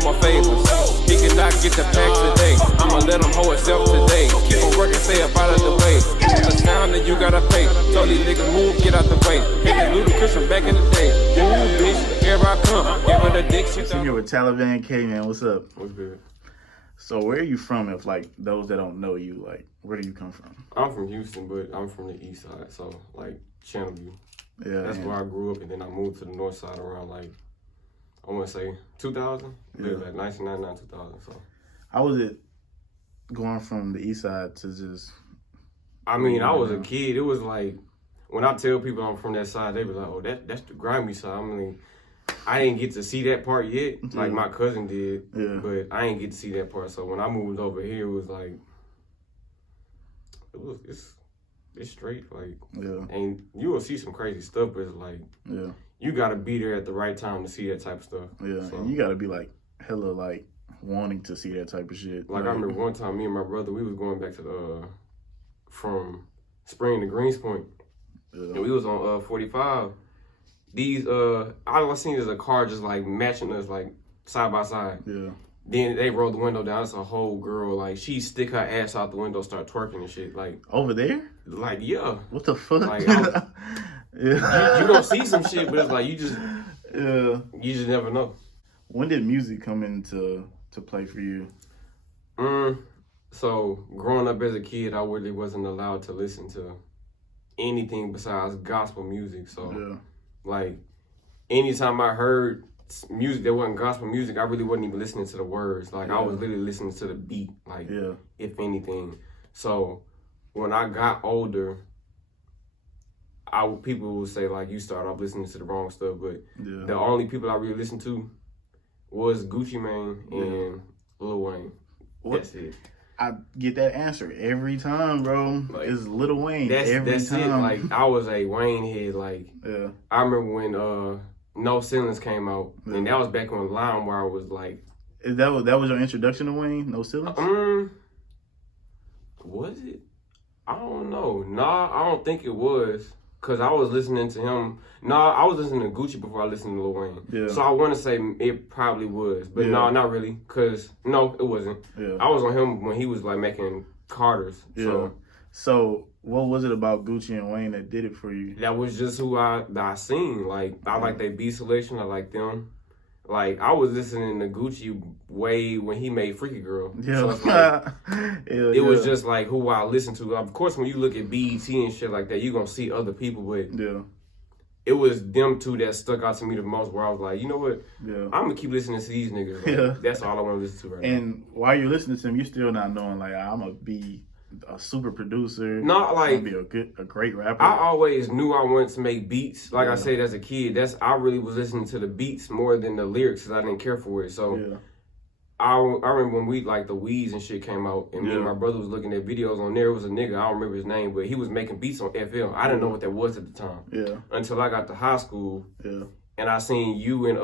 no more favors. He cannot get the pack today. I'ma let him hold himself today. Keep on working, stay up out of the way. The sound that you gotta pay. Told these niggas move, get out the way. Hit the Ludacris from back in the day. Ooh, bitch, here I come. Give her the dick, shit. I'm here with Taliban K, man. What's up? What's good? So where are you from? If like those that don't know you, like where do you come from? I'm from Houston, but I'm from the east side, so like Channelview. Yeah, that's where I grew up, and then I moved to the north side around like I want to say 2000, yeah, like 1999, 2000. So how was it going from the east side to just? I mean, I was a kid. It was like when I tell people I'm from that side, they be like, "Oh, that's the grimy side." I mean, I didn't get to see that part yet, like my cousin did, but I didn't get to see that part. So when I moved over here, it was like, it's straight, like, and you will see some crazy stuff, but it's like, you gotta be there at the right time to see that type of stuff. Yeah, so, and you gotta be like hella like wanting to see that type of shit. Like I remember one time, me and my brother, we was going back to from Spring to Greenspoint, and we was on 45. These all I seen is a car just like matching us like side by side. Yeah. Then they rolled the window down. It's a whole girl, like she stick her ass out the window, start twerking and shit. Like over there? Like yeah. What the fuck? Like you don't see some shit, but it's like you just never know. When did music come into play for you? So growing up as a kid, I really wasn't allowed to listen to anything besides gospel music. So like anytime I heard music that wasn't gospel music, I really wasn't even listening to the words. Like I was literally listening to the beat, like if anything. So when I got older, people would say like you start off listening to the wrong stuff, but the only people I really listened to was Gucci Mane and Lil Wayne. That's it. I get that answer every time, bro. Like, it's Lil Wayne. That's time. It. Like I was a Wayne head. Like I remember when No Ceilings came out, and that was back when LimeWire was like. That was your introduction to Wayne? No Ceilings? Was it? I don't know. Nah, I don't think it was. Cause I was listening to him. Nah, I was listening to Gucci before I listened to Lil Wayne. Yeah. So I want to say it probably was, but no, not really. Cause no, it wasn't. Yeah. I was on him when he was like making Carters. Yeah. So what was it about Gucci and Wayne that did it for you? That was just who I seen. Like I like their beat selection. I like them. Like I was listening to Gucci way when he made Freaky Girl. Yeah. So it's like, it was just like who I listened to. Of course, when you look at BET and shit like that, you gonna see other people, but it was them two that stuck out to me the most. Where I was like, you know what? I'm gonna keep listening to these niggas. Like, that's all I want to listen to right now. And while you're listening to them, you're still not knowing like I'm gonna be a super producer. Not like be a great rapper. I always knew I wanted to make beats. Like I said as a kid, I really was listening to the beats more than the lyrics because I didn't care for it. So I remember when we like the Weeds and shit came out, and me and my brother was looking at videos on there. It was a nigga, I don't remember his name, but he was making beats on FL. I didn't know what that was at the time. Yeah. Until I got to high school. Yeah. And I seen you and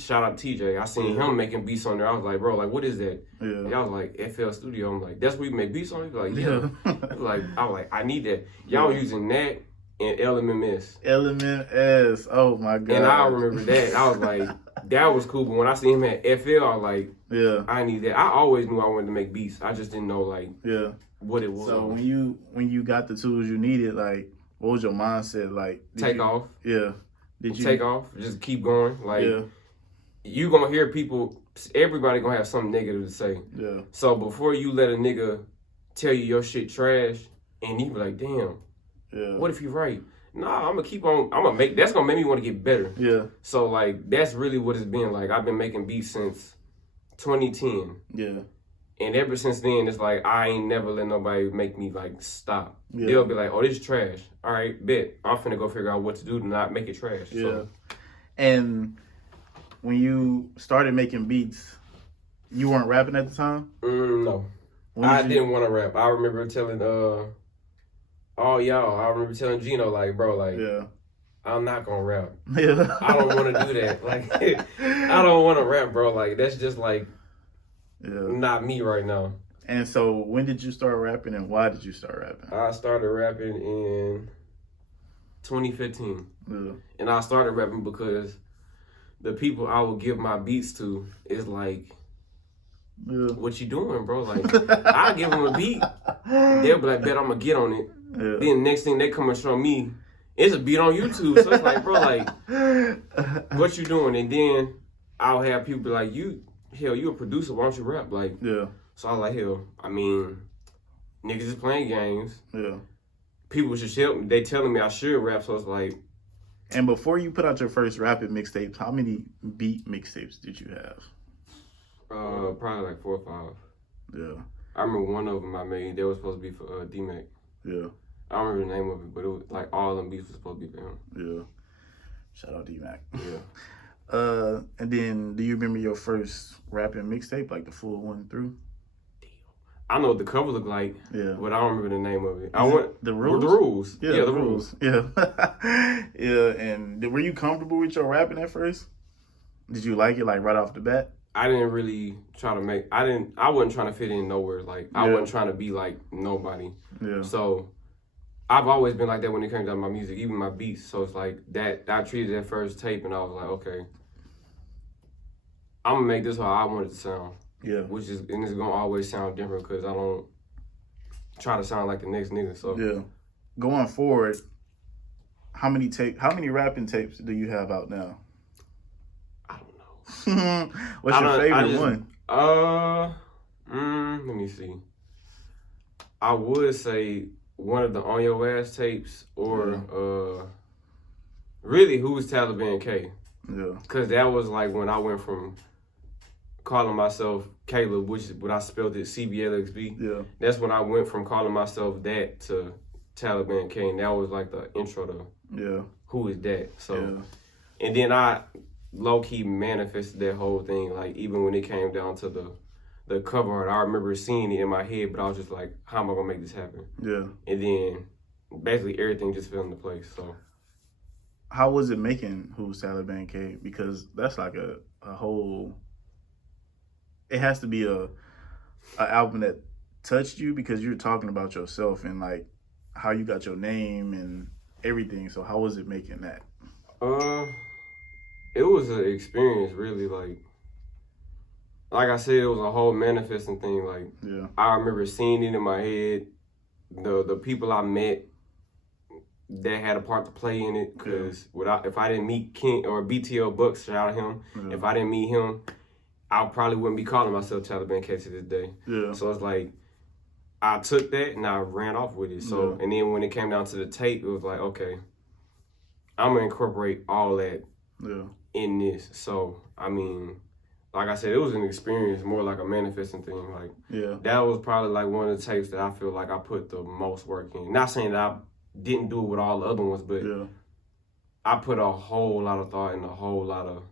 shout out TJ. I seen him making beats on there. I was like, bro, like, what is that? Yeah. And I was like, FL Studio. I'm like, that's where you make beats on? He was like, yeah. I was like, I need that. Y'all using that and LMMS. LMMS. Oh my God. And I remember that. I was like, that was cool. But when I seen him at FL, I was like, I need that. I always knew I wanted to make beats. I just didn't know like what it was. So when you got the tools you needed, like, what was your mindset like? Take off. Yeah. Did you take off? Just keep going. Like you gonna hear people, everybody gonna have something negative to say. Yeah. So before you let a nigga tell you your shit trash, and you be like, damn, what if you right? Nah, I'm gonna keep on, that's gonna make me wanna get better. Yeah. So like, that's really what it's been like. I've been making beats since 2010. Yeah. And ever since then, it's like, I ain't never let nobody make me like stop. Yeah. They'll be like, oh, this is trash. All right, bet. I'm finna go figure out what to do to not make it trash. Yeah. So. And when you started making beats, you weren't rapping at the time? No. I didn't want to rap. I remember telling, I remember telling Gino, like, bro, like, I'm not going to rap. Yeah. I don't want to do that. Like, I don't want to rap, bro. Like, that's just, like, not me right now. And so when did you start rapping and why did you start rapping? I started rapping in 2015. Yeah. And I started rapping because the people I would give my beats to is like, what you doing, bro? Like, I give them a beat, they'll be like, bet I'm gonna get on it. Yeah. Then next thing they come and show me, it's a beat on YouTube. So it's like, bro, like, what you doing? And then I'll have people be like, you a producer, why don't you rap? Like, yeah. So I was like, hell, I mean, niggas is playing games. Yeah. People should help me. They telling me I should rap, so it's like. And before you put out your first rapping mixtapes, how many beat mixtapes did you have? Probably like 4 or 5. Yeah. I remember one of them I made. They was supposed to be for D-Mac. Yeah. I don't remember the name of it, but it was like all of them beats was supposed to be for him. Yeah. Shout out D-Mac. Yeah. And then do you remember your first rapping mixtape, like the full one through? I know what the cover looked like, but I don't remember the name of it. The Rules? The Rules. Yeah, the Rules. Yeah. Yeah, and were you comfortable with your rapping at first? Did you like it, like, right off the bat? I didn't really try to I wasn't trying to fit in nowhere. Like, I wasn't trying to be like nobody. Yeah. So, I've always been like that when it comes down to my music, even my beats. So, it's like that, I treated that first tape and I was like, okay, I'm going to make this how I want it to sound. Yeah, and it's gonna always sound different because I don't try to sound like the next nigga. So yeah, going forward, how many rapping tapes do you have out now? I don't know. What's your favorite one? Let me see. I would say one of the On Your Ass tapes, or really Who's Taliban K? Yeah, because that was like when I went from calling myself Caleb, which is what I spelled it, CBLXB. Yeah. That's when I went from calling myself that to Taliban K, and that was like the intro to Who Is That. So, and then I low-key manifested that whole thing, like even when it came down to the cover art, I remember seeing it in my head, but I was just like, how am I gonna make this happen? Yeah. And then basically everything just fell into place, so. How was it making Who's Taliban K? Because that's like a whole... It has to be a album that touched you because you're talking about yourself and like how you got your name and everything. So how was it making that? It was an experience, really. Like I said, it was a whole manifesting thing. Like, I remember seeing it in my head. The people I met that had a part to play in it. Because if I didn't meet King or BTL Bucks, shout out him. If I didn't meet him, I probably wouldn't be calling myself Taliban K to this day. Yeah. So it's like, I took that and I ran off with it. So, and then when it came down to the tape, it was like, okay, I'm going to incorporate all that in this. So, I mean, like I said, it was an experience, more like a manifesting thing. Like, that was probably like one of the tapes that I feel like I put the most work in. Not saying that I didn't do it with all the other ones, but I put a whole lot of thought and a whole lot of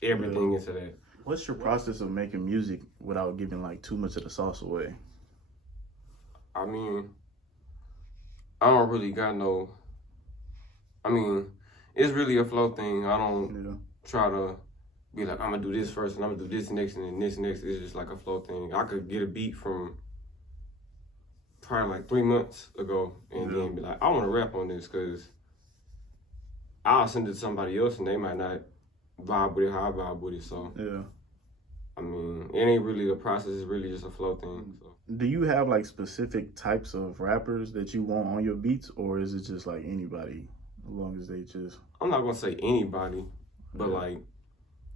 everything into that. What's your process of making music without giving like too much of the sauce away? I mean, I don't really got no. I mean, it's really a flow thing. I don't try to be like, I'm gonna do this first and I'm gonna do this next and then this next. It's just like a flow thing. I could get a beat from probably like 3 months ago and then be like, I want to rap on this because I'll send it to somebody else and they might not vibe with it how I vibe with it. So I mean, it ain't really the process. It's really just a flow thing. So. Do you have like specific types of rappers that you want on your beats, or is it just like anybody, as long as they just? I'm not gonna say anybody, but like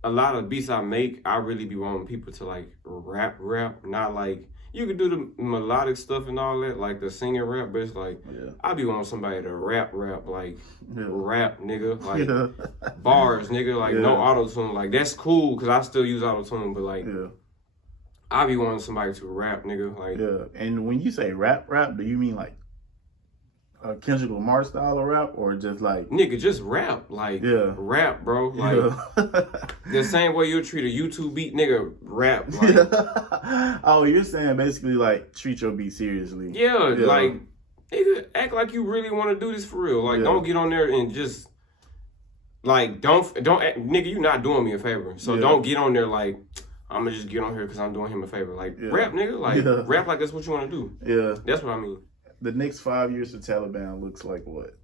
a lot of beats I make, I really be wanting people to like rap, not like. You could do the melodic stuff and all that, like the singing rap, but it's like, I be wanting somebody to rap, like, rap, nigga, like, bars, nigga, like, no auto-tune. Like, that's cool, because I still use auto-tune, but, like, I be wanting somebody to rap, nigga, like. Yeah, and when you say rap, do you mean, like, a Kendrick Lamar style of rap, or just, like. Nigga, just rap, like, rap, bro, like, the same way you treat a YouTube beat, nigga, rap, like. Oh, you're saying basically, like, treat your beat seriously. Yeah, like, nigga, act like you really want to do this for real. Like, don't get on there and just, like, don't, nigga, you not doing me a favor. So don't get on there like, I'm going to just get on here because I'm doing him a favor. Like, rap, nigga, like, rap like that's what you want to do. Yeah. That's what I mean. The next 5 years of Taliban looks like what?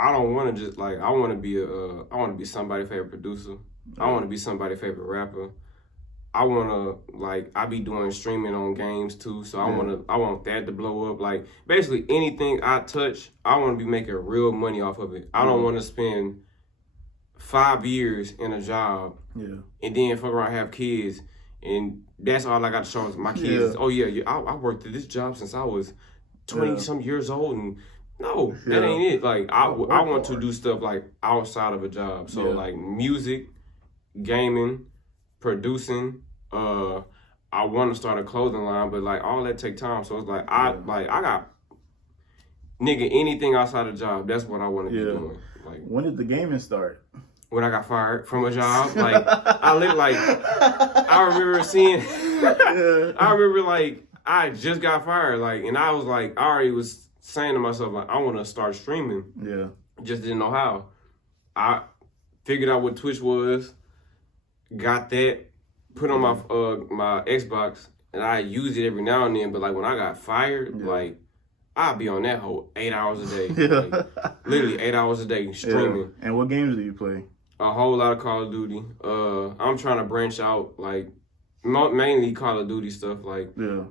I don't want to just like I want to be somebody's favorite producer. I want to be somebody's favorite rapper. I want to like I be doing streaming on games too, so I want that to blow up. Like basically anything I touch, I want to be making real money off of it. I don't want to spend 5 years in a job and then fuck around have kids and that's all I got to show is my kids. Oh yeah, I worked at this job since I was 20 some years old and no, that ain't it. Like I want to do stuff like outside of a job. So like music, gaming, producing. I want to start a clothing line, but like all that take time. So it's like I got nigga anything outside of job. That's what I want to be doing. Like when did the gaming start? When I got fired from a job, like I lived like I remember seeing. I remember like I just got fired, like, and I was like I already was saying to myself like I want to start streaming. Yeah, just didn't know how. I figured out what Twitch was, got that. Put on my my Xbox and I use it every now and then, but like when I got fired, like I'd be on that whole 8 hours a day, like, literally 8 hours a day streaming. And what games do you play? A whole lot of Call of Duty. I'm trying to branch out, like mainly Call of Duty stuff. Like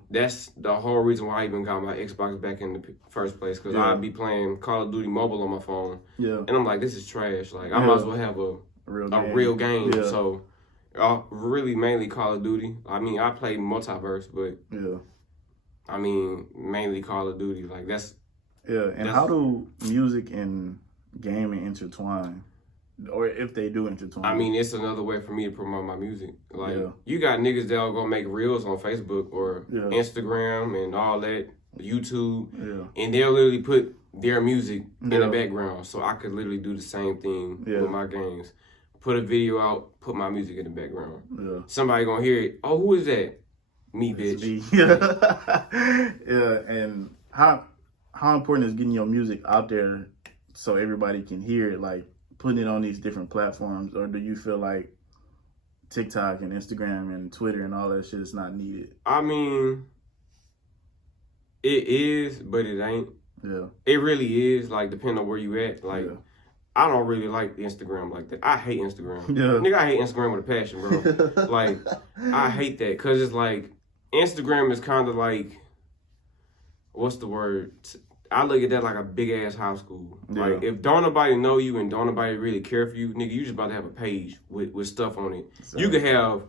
that's the whole reason why I even got my Xbox back in the first place, because I'd be playing Call of Duty mobile on my phone. And I'm like, this is trash. Like I might as well have a real game. So. Really mainly Call of Duty. I mean, I play Multiverse, but I mean mainly Call of Duty. Like that's And how do music and gaming intertwine, or if they do intertwine? I mean, it's another way for me to promote my music. Like you got niggas that'll go make reels on Facebook or Instagram and all that, YouTube, and they'll literally put their music in the background. So I could literally do the same thing with my games. Put a video out, put my music in the background. Somebody gonna hear it. Oh, who is that? Me, bitch. And how important is getting your music out there so everybody can hear it? Like putting it on these different platforms, or do you feel like TikTok and Instagram and Twitter and all that shit is not needed? I mean, it is, but it ain't. It really is. Like depending on where you at. Like. I don't really like Instagram like that. I hate Instagram. Nigga, I hate Instagram with a passion, bro. Like, I hate that. Because it's like, Instagram is kind of like, what's the word? I look at that like a big-ass high school. Like, if don't nobody know you and don't nobody really care for you, nigga, you just about to have a page with stuff on it. You could have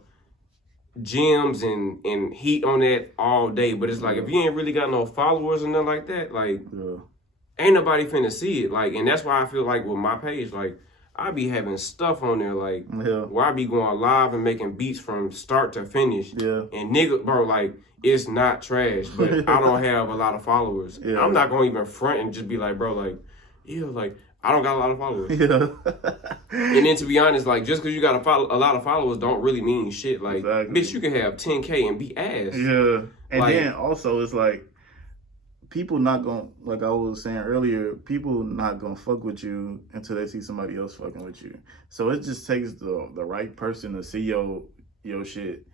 gems and heat on that all day. But it's like, if you ain't really got no followers or nothing like that, like... ain't nobody finna see it, like, and that's why I feel like with my page, like, I be having stuff on there, like, where I be going live and making beats from start to finish, and nigga, bro, like, it's not trash, but I don't have a lot of followers. I'm not gonna even front and just be like, bro, like, like, I don't got a lot of followers. And then to be honest, like, just because you got a lot of followers don't really mean shit. Like, bitch, you can have 10K and be ass. And like, then also it's like, people not gonna, like I was saying earlier, people not gonna fuck with you until they see somebody else fucking with you. So it just takes the right person to see your shit.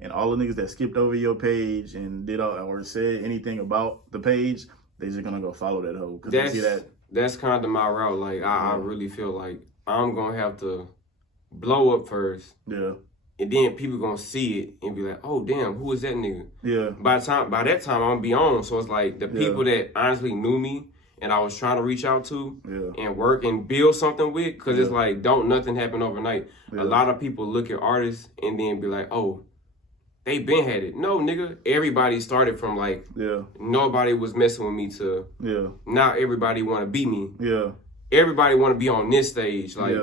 And all the niggas that skipped over your page and did all or said anything about the page, they just gonna go follow that hoe. Cause they see that. That's kind of my route. Like I really feel like I'm gonna have to blow up first. And then people gonna see it and be like, "Oh damn, who is that nigga?" By that time, I'm gonna be on. So it's like the people that honestly knew me and I was trying to reach out to and work and build something with, because it's like don't nothing happen overnight. A lot of people look at artists and then be like, "Oh, they been had it." No, nigga, everybody started from like nobody was messing with me to now everybody want to be me. Everybody want to be on this stage. Like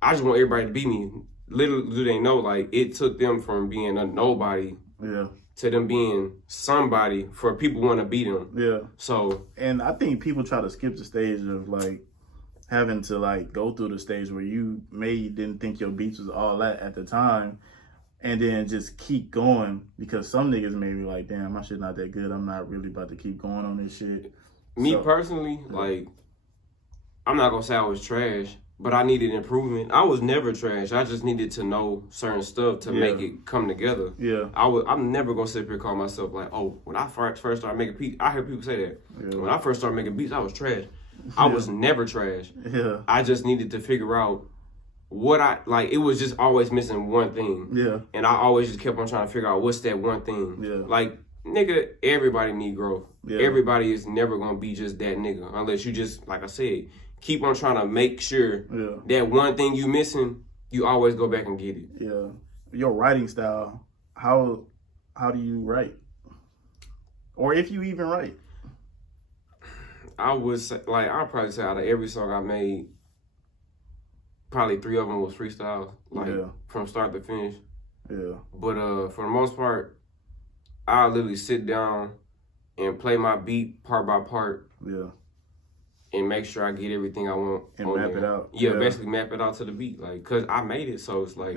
I just want everybody to be me. Little do they know, like, it took them from being a nobody to them being somebody for people want to be them. So, and I think people try to skip the stage of, like, having to, like, go through the stage where you didn't think your beats was all that at the time, and then just keep going, because some niggas may be like, damn, my shit not that good. I'm not really about to keep going on this shit. Me personally, like, I'm not going to say I was trash, but I needed improvement. I was never trash. I just needed to know certain stuff to make it come together. I'm never gonna sit here and call myself like, oh, when I first started making beats, I hear people say that. When I first started making beats, I was trash. I was never trash. Yeah. I just needed to figure out what I like. It was just always missing one thing. Yeah. And I always just kept on trying to figure out what's that one thing. Yeah. Like, nigga, everybody need growth. Yeah. Everybody is never gonna be just that nigga unless you just, like I said, keep on trying to make sure that one thing you missing, you always go back and get it. Yeah. Your writing style, how do you write? Or if you even write? I would say, like, I'll probably say out of every song I made, probably 3 of them was freestyles, like from start to finish. Yeah. But for the most part, I'll literally sit down and play my beat part by part. Yeah. And make sure I get everything I want. And map it out. Yeah, basically map it out to the beat. Like, cause I made it, so it's like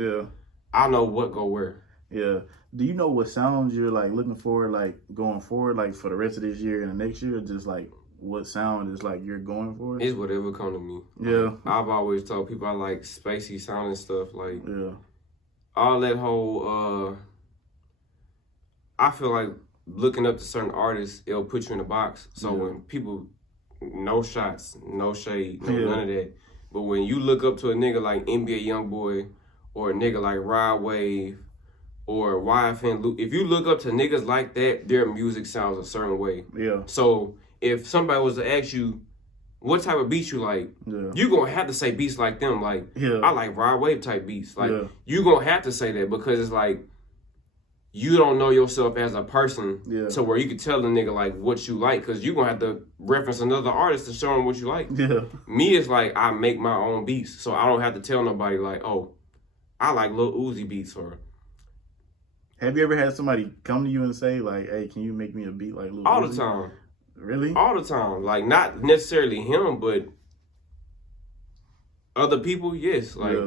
I know what go where. Yeah. Do you know what sounds you're like looking for, like going forward, like for the rest of this year and the next year, or just like what sound is like you're going for? It's whatever come to me. Yeah. I've always told people I like spacey sounding stuff, like all that whole I feel like looking up to certain artists, it'll put you in a box. So when people, no shots, no shade, none of that. But when you look up to a nigga like NBA Youngboy or a nigga like Rod Wave or YFN Luke, if you look up to niggas like that, their music sounds a certain way. Yeah. So if somebody was to ask you what type of beats you like, you gonna have to say beats like them. Like, I like Rod Wave type beats. Like, you gonna have to say that because it's like, you don't know yourself as a person to where you can tell the nigga like what you like, because you're going to have to reference another artist to show him what you like. Yeah. Me, it's like I make my own beats, so I don't have to tell nobody like, oh, I like Lil Uzi beats. Or have you ever had somebody come to you and say like, hey, can you make me a beat like Lil Uzi? All the time. Really? All the time. Like, not necessarily him, but other people, yes. Like,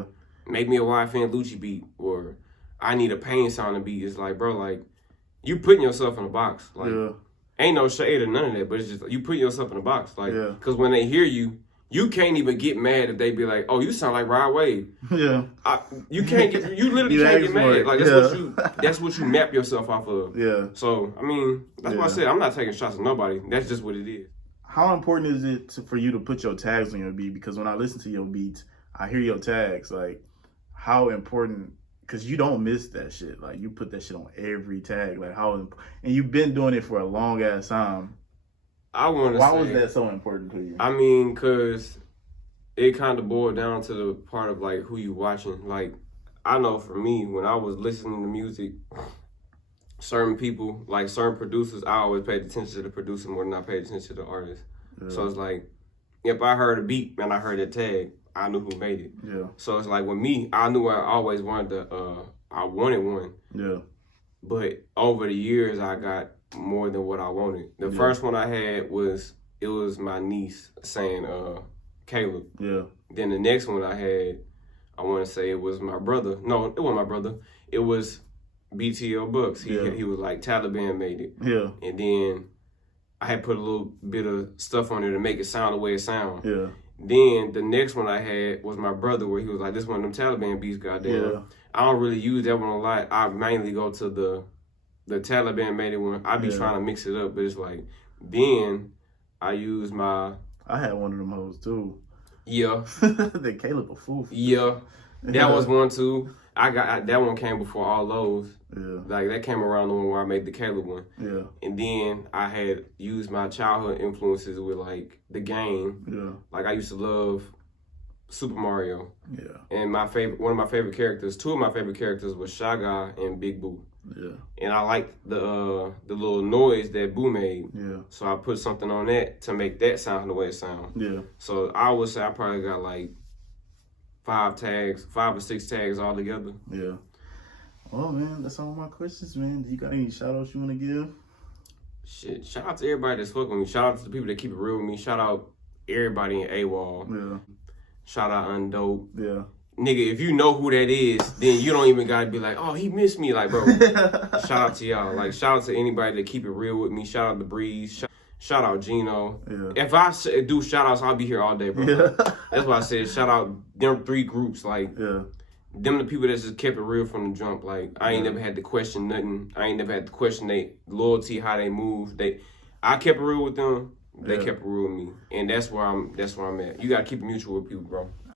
make me a YFN Lucci beat, or I need a pain sounding beat. It's like, bro, like, you putting yourself in a box. Like, ain't no shade or none of that, but it's just, you putting yourself in a box. Like, because when they hear you, you can't even get mad if they be like, oh, you sound like Rod Wave. Yeah. You can't get, you literally can't get mad. Like, that's what you map yourself off of. Yeah. So, I mean, that's why I said, I'm not taking shots at nobody. That's just what it is. How important is it for you to put your tags on your beat? Because when I listen to your beats, I hear your tags. Like, how important... Because you don't miss that shit. Like, you put that shit on every tag. Like, and you've been doing it for a long ass time. I want to say... Why was that so important to you? I mean, because it kind of boiled down to the part of, like, who you watching. Like, I know for me, when I was listening to music, certain people, like certain producers, I always paid attention to the producer more than I paid attention to the artist. Yeah. So it's like, if I heard a beat and I heard a tag, I knew who made it. Yeah. So it's like with me, I knew I always wanted I wanted one. Yeah. But over the years, I got more than what I wanted. The first one I had was my niece saying Caleb. Yeah. Then the next one I had, I want to say it was my brother. No, it wasn't my brother. It was BTL Bucks. He was like, Taliban made it. Yeah. And then I had put a little bit of stuff on there to make it sound the way it sound. Yeah. Then the next one I had was my brother, where he was like, this one of them Taliban beats, goddamn. Yeah. I don't really use that one a lot. I mainly go to the Taliban made it one. I be trying to mix it up, but it's like, then I use my... I had one of them hoes too. Yeah. The Caleb a fool. Yeah. That was one too. That one came before all those. Yeah. Like, that came around the one where I made the Caleb one. Yeah. And then I had used my childhood influences with, like, the game. Yeah. Like, I used to love Super Mario. Yeah. And one of my favorite characters, two of my favorite characters was Shy Guy and Big Boo. Yeah. And I liked the little noise that Boo made. Yeah. So I put something on that to make that sound the way it sounds. Yeah. So I would say I probably got, like, 5 or 6 tags all together. Yeah. Well, man, that's all my questions, man. Do you got any shout outs you want to give? Shit, shout out to everybody that's fucking with me. Shout out to the people that keep it real with me. Shout out everybody in AWOL. Yeah. Shout out Undope. Yeah. Nigga, if you know who that is, then you don't even gotta be like, oh, he missed me. Like, bro, shout out to y'all. Like, shout out to anybody that keep it real with me. Shout out to Breeze. Shout out Gino. Yeah. If I do shout outs, I'll be here all day, bro. Yeah. That's why I said shout out them 3 groups. Like, them the people that just kept it real from the jump. Like, I ain't never had to question nothing. I ain't never had to question their loyalty, how they move. I kept it real with them. They kept it real with me, and that's where I'm at. You gotta keep it mutual with people, bro.